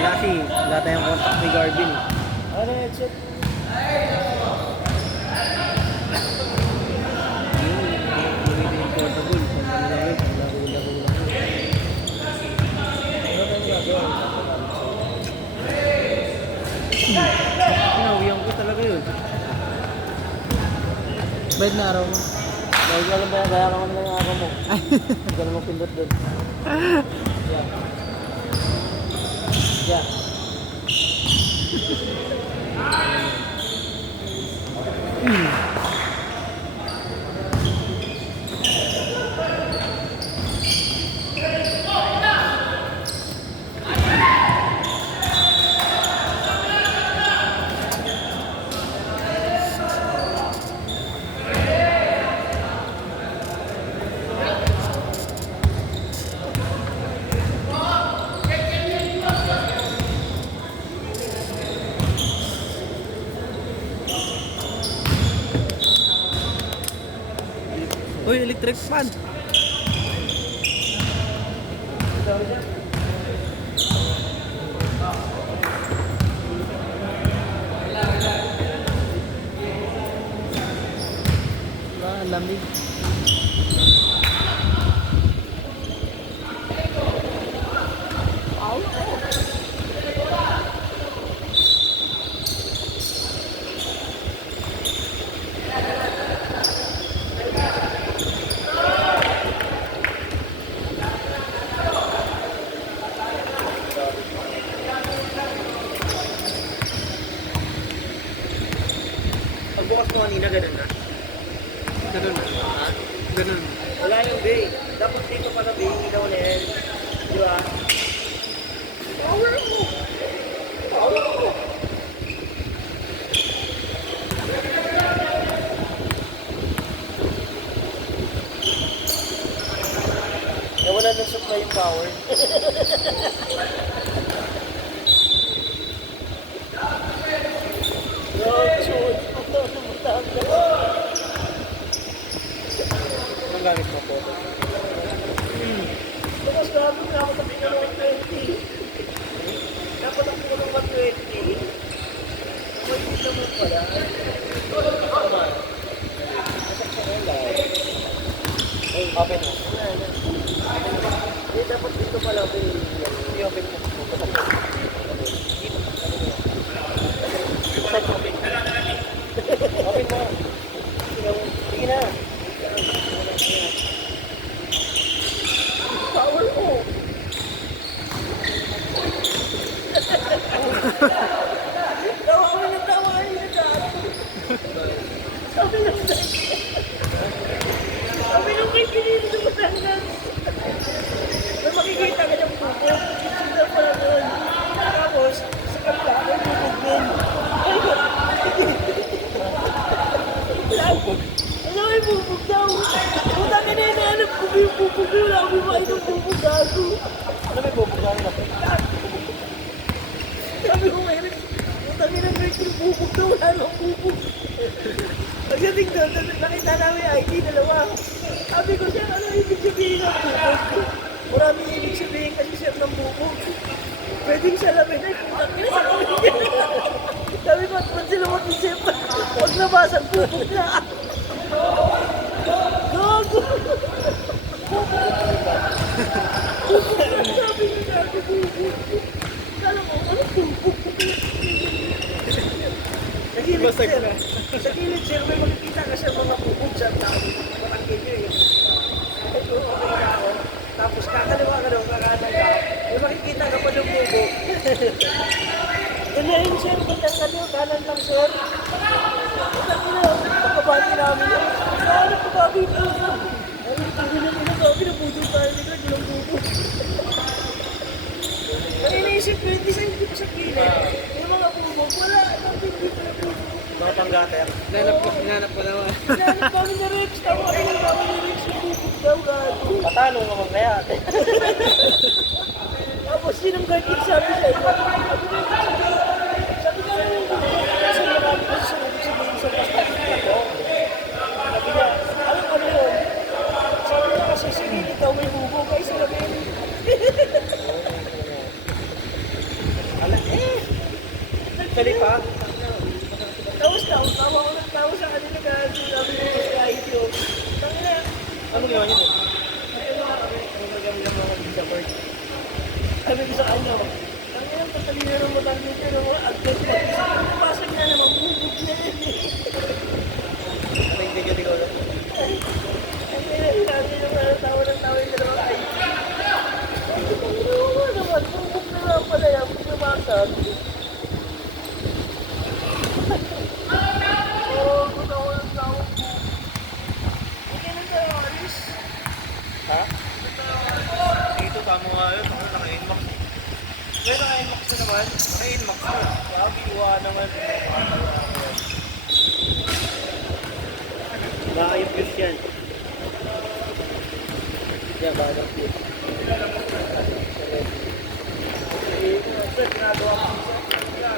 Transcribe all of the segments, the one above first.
Kasi wala tayong contact ni Garvin. Ano headset? Yung portable. Kung ano lang yun, laro-laro lang yun. Ano tayo gagawin? Pinawihan ko talaga yun. Bayad na araw mo. Dahil ko alam ba, kaya naman lang yung araw mo. Hindi ka naman pindot doon. Yeah. Uy, electric fan. Lamig. Pagbukas mo kanina, ganun na? Ganun na? Ha? Ganun. Wala yung bay. Dapat dito pala bay, ilaw na yan. Di ba? Power mo! Power mo! Wala nang supply yung power. Anong gamit mo po? Tapos gagawin na ako sa pinang 120. Dapat ang pinang 120. Ako hindi naman pala. Open mo. Eh, dapat dito pala ako I-open mo. Open mo. Sige na. power mo. Tawa ko na tawa niya dati. Sabi nung may pinili sa Batangas. Na makikita ka niyang buko. Sila pala doon. Tapos, sa kapila, may bubog din. Ano may bubog daw? Puta ka na hinahanap ko yung bubog yun. Wala akong imain ng bubog gago. Ano may bubog na? Sabi ko ngayon, puta ka na yung bubog daw. Wala nang bubog. Pagdating doon, nakita namin yung ID dalawa. Sabi ko siya, ano ibig sabihin ng bubog? Maraming ibig sabihin kasi siya ng bubog. Pwedeng siya lamin ay putang ina sa kanya. Sabi ko, ba't sila mag-isip? Huwag nabasang bubog na. Gago! Sabi niya na ako bubog. Kala mo, ano bubog? Sa gilid sir, may makikita ka siya mga bubog sa tao. Parang ganyan yun. Tapos kakaliwa ka daw, kakanan ka. May makikita ka pa ng bubog. Ganyan sir, pagkakaliwa, kanan lang sir. Sabi na, nakabati namin yun. Ano pa babi ito? Ano ito, babi na bubog tayo nito, hindi lang bubog. Ang iniisip ko, hindi sa gilid. Yung mga bubog, wala. Hindi ko na bubog. Mga panggater. Hinanap ko naman. Hinanap kami na Rex. Tawa ka lang kami ni Rex. Yung bubog daw, gago. Patalong naman kaya. Tapos sinunggay din sabi sa iyo. Sabi ka naman yung bubog. Kasi marami kasi sabihin sa plastic ko. Sabi niya, alam ano yun? Sabi niya kasi, sige, ikaw may bubo guys, salamin. Alam Sali pa? Tapos tawa ko ng tawa sa kanila kaya sabi ko sa kahit yun. Tangina, Ano ginawa niyo doon? ano nga kami, ang magamilang mga sa board. Sabi ko sa kanya, tangina, tatalina ng matang nito ng mga agad mag-isip. Pasag na naman, bubog na yan eh. May hindi niyo ikaw lang. Ang sabi ng mga tawa ng tawa yung dalawa ay. Oo naman, bubog na nga pala yan, bumasag. Oo, tawa ng tawa ko. Okay na tayo, Aris. Ha? Dito tama nga yun. Ano, naka-inmax. Pero naka-inmax na naman. Naka-inmax na. Sabi, iwa naman. Bakayop yun yan. Yan, bakayop yun. Sir, ginagawa ko siya.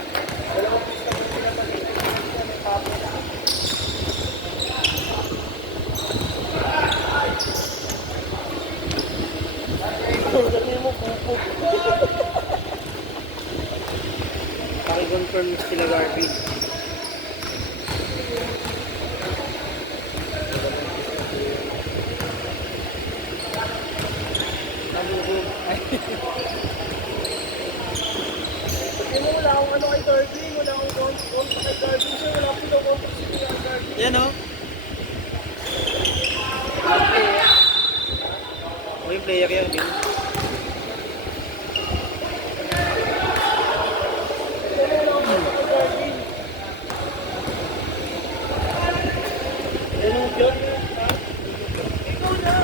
Dalawang pista ko sila sa dito. May papo na. Sabi mo, pupog. Paki-confirm sila Garvey. Nabubog. Sabi mo, wala akong ano kay Darby, wala akong contact kay Darby. Sir, wala akong contact si Kuya Darby. Yan o. O yung player yan din. Wala akong contact kay Darby. Yan yung shot. Ikaw na.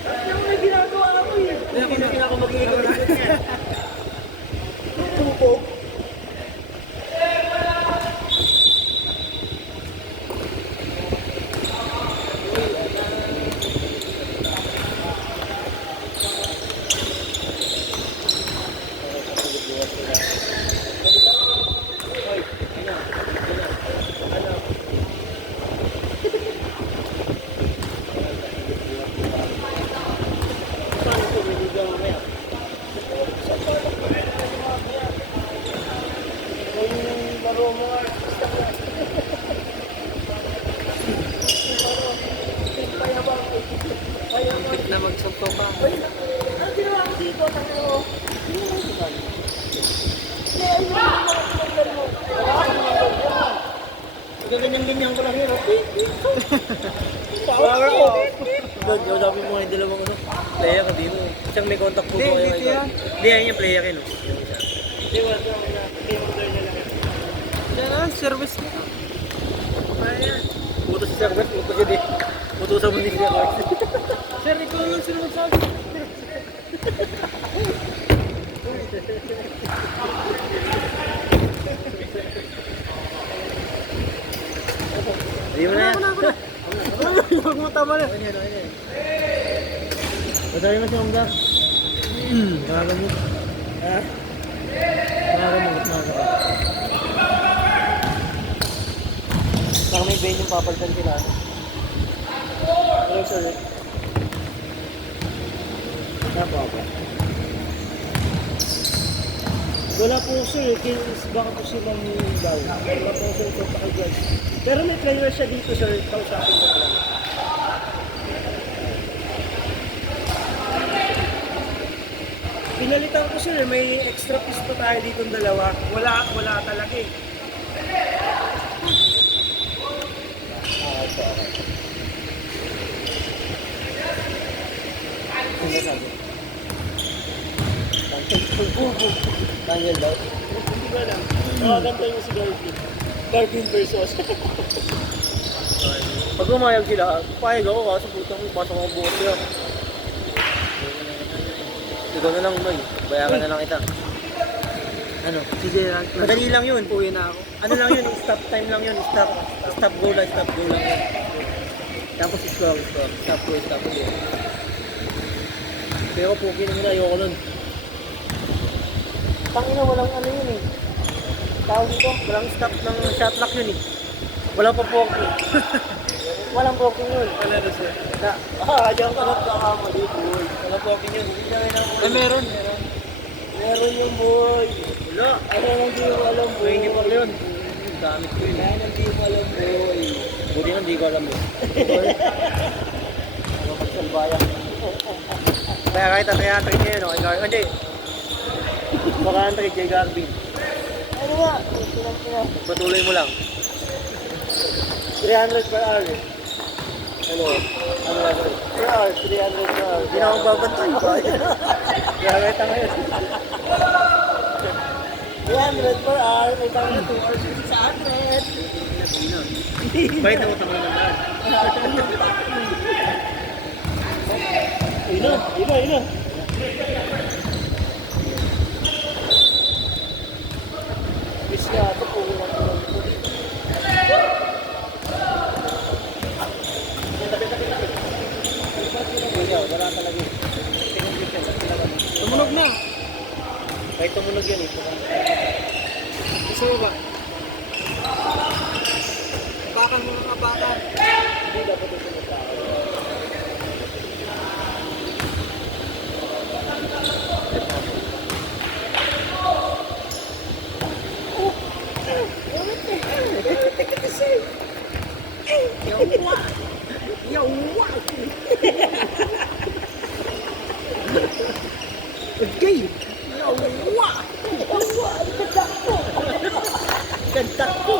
Sabi mo na ginagawa ako eh. Hindi ako mag-iikot niya. Pupog. Saan ito? May liga mamaya. Ikaw yung laro mo nga. Basta nga. Payabang. Payabang. Na magsugto pa. Ay, ano ginawa ko dito? Tangan mo. Hindi, ayun yung mga tinanggal mo. Gaganyan-ganyan ko lang yun. Power off. Gag, sabi mo nga yung dalawang ano. Player ka dito. Isang may contact po ko kayo. Hindi, yan yung player yun. Hindi, wala na. Hindi, order na lang. Yan na, service mo. Ayan. Puto si service, puto siya di. Puto sa mundi siya. Sir, ikaw lang sila magsabi. Hindi mo na yan. Huwag mo tama na. Madali mo siya umda. Nakagamot. Ha? Nakagamot. Saka may vein yung papalitan sila. Ano sir? Napa ako. Wala po sir, baka po si Ma'am daw. Wala po sir, ito pa kay guys. Pero may player siya dito sir, kausapin ko na lang. Pinalitan ko sir, may extra piece pa tayo dito ng dalawa. Wala talaga eh. Ano sabi? Daniel daw. Hindi ba lang? Gantayin mo si Garfield. Garfield versus. Pag umayag sila, payag ako kasi putang may pasok ang buhat sila. Ikaw na lang, Noy. Bayaran na lang kita. Ano? Sige, Madali lang yun. uwi na ako. Ano lang yun? Stop time lang yun. Stop go lang yun. Tapos score. Stop go. Pero puki na muna, ayoko nun. Tangina, walang ano yun eh. Tawag dito, walang stop ng shot lock yun eh. Wala pa puki. Walang broken yun. Wala na sir. Diyan ka nagkakamali, boy. Walang broken yun. Hindi namin ang Eh, meron. Meron yung boy. Wala. Ano nang di mo alam, boy? May hindi pa yun. Gamit ko yun. Kaya nang di mo alam, boy. Buti nga, hindi ko alam yun. Ano magsalbayan? Kaya kahit ang 300 niya yun, okay, Garvin. Hindi. Baka 100 kay Garvin. Ano nga? Ina. Patuloy mo lang. 300 per hour. Ano? Ano nga sir? Per hour, 300 per hour. Hindi na ako babantay. Gamit ang ngayon. 300 per hour. May tama na 2 hours 600. Bait na utang naman na. Ina. Miss nga ito po. Wala talaga. Tumunog na. Kahit tumunog yan eh. Gusto mo ba? Apakan mo ng apakan. Hindi dapat ito na tao. Okay. Ganda ko.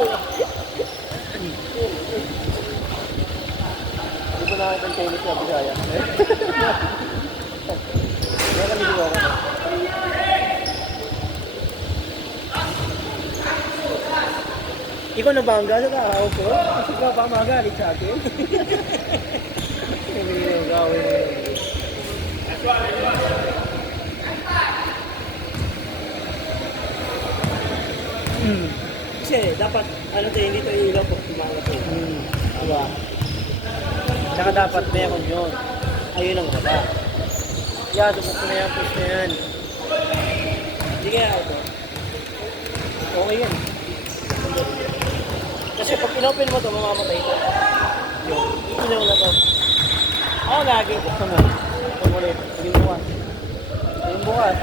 Hindi ko nakakita ng tennis na Bisaya. Kaya kami di ba ako? Ikaw nabangga sa tao ko? Kasi ka pa magalit sa akin. Hindi yung gawin mo yun. Kasi dapat, ano tayo, hindi tayo ilaw pag tumangat tayo. Diba? Tsaka dapat meron yun. Ayun ang wala. Yeah, subok ko na yan, push na yan. Hindi kaya ako. Okay yan. Kasi pag inopen mo ito, mamamatay ito. Ilaw na to. Ako lagi. Buksan mo. Buksan mo ulit. Hindi bukas. Yung bukas.